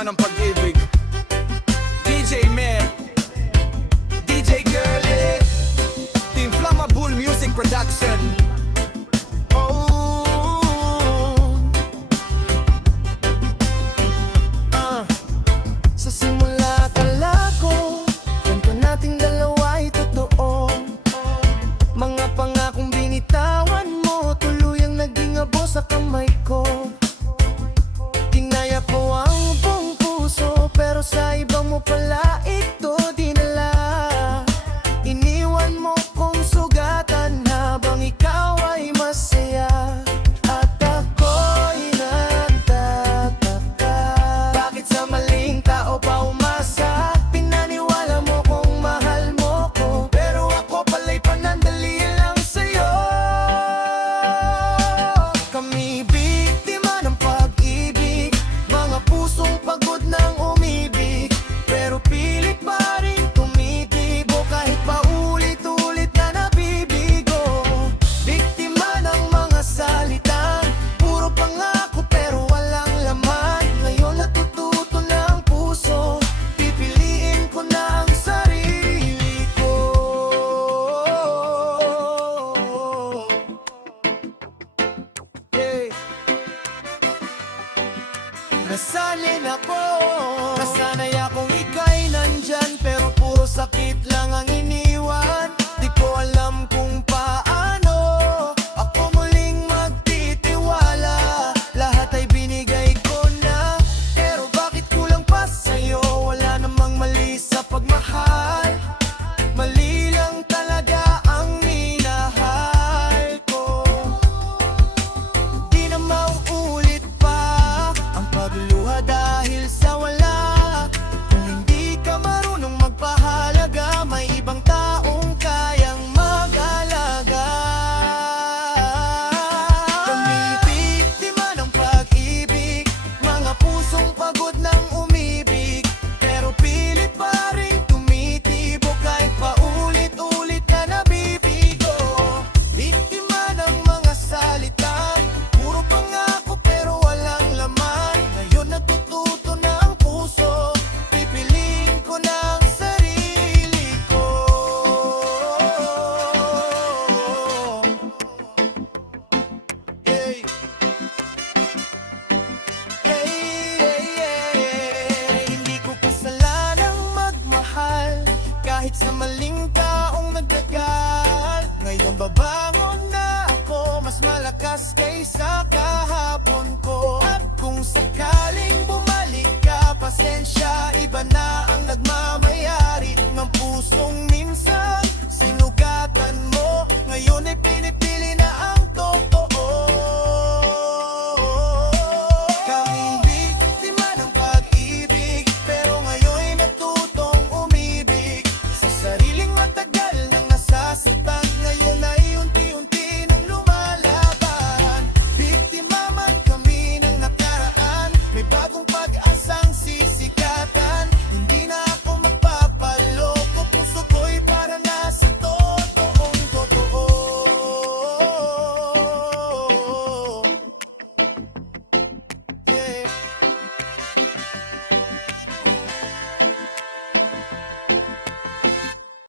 biktima ng pag-ibig. DJ Mer, DJ Girlie, Team Flammable Music Production. Sa simula tala ko, kwento nating dalawa ay totoo. Mga pangakong binitawan mo, tuluyang naging abo sa kamay ko. Tinaya ko ang buong puso, pero sa ibang mo pala ito dinala. Iniwan mo kong sugatan habang ikaw ay masaya. At ako'y nagtataka, bakit sa maling tao pa umasa? Pinaniwala mo kung mahal mo ko, pero ako pala'y panandali lang sa'yo. Kami biktima ng pag-ibig, mga pusong pagod ng umibig, pero pilit pa rin tumitibo kahit paulit-ulit na nabibigo. Biktima ng mga salitang puro pangako pero walang laman. Ngayon natututo na ang puso, pipiliin ko na ang sarili ko. Yeah. Nasanay ako, nasanay akong ika'y nandyan, pero puro sakit lang ang iniwan. Di ko alam kung paano ako muling magtitiwala. Lahat ay binigay ko na, pero bakit kulang pa sa'yo? Wala namang mali sa pagmahal, mali lang talaga ang minahal ko. Di na mauulit pa ang pagluha dahil sa wala. Kung hindi ka marunong magpahalaga, may ibang taong kayang mag-alaga. Kami biktima ng pag-ibig, mga pusong pagod ng umibig, pero pilit pa rin tumitibo kahit paulit-ulit na nabibigo. Biktima ng mga salitang puro pangako pero walang laman. Ngayon natututo na ang puso, pipiliin ko na ang sarili ko. Hey. Hindi ko kasalanang magmahal kahit sa maling taong nagdagal. Ngayon babangon na ako, mas malakas kaysa kahapon ko. At kung sakaling bumalik ka, pasensya, iba na ang nagmamayari ng pusong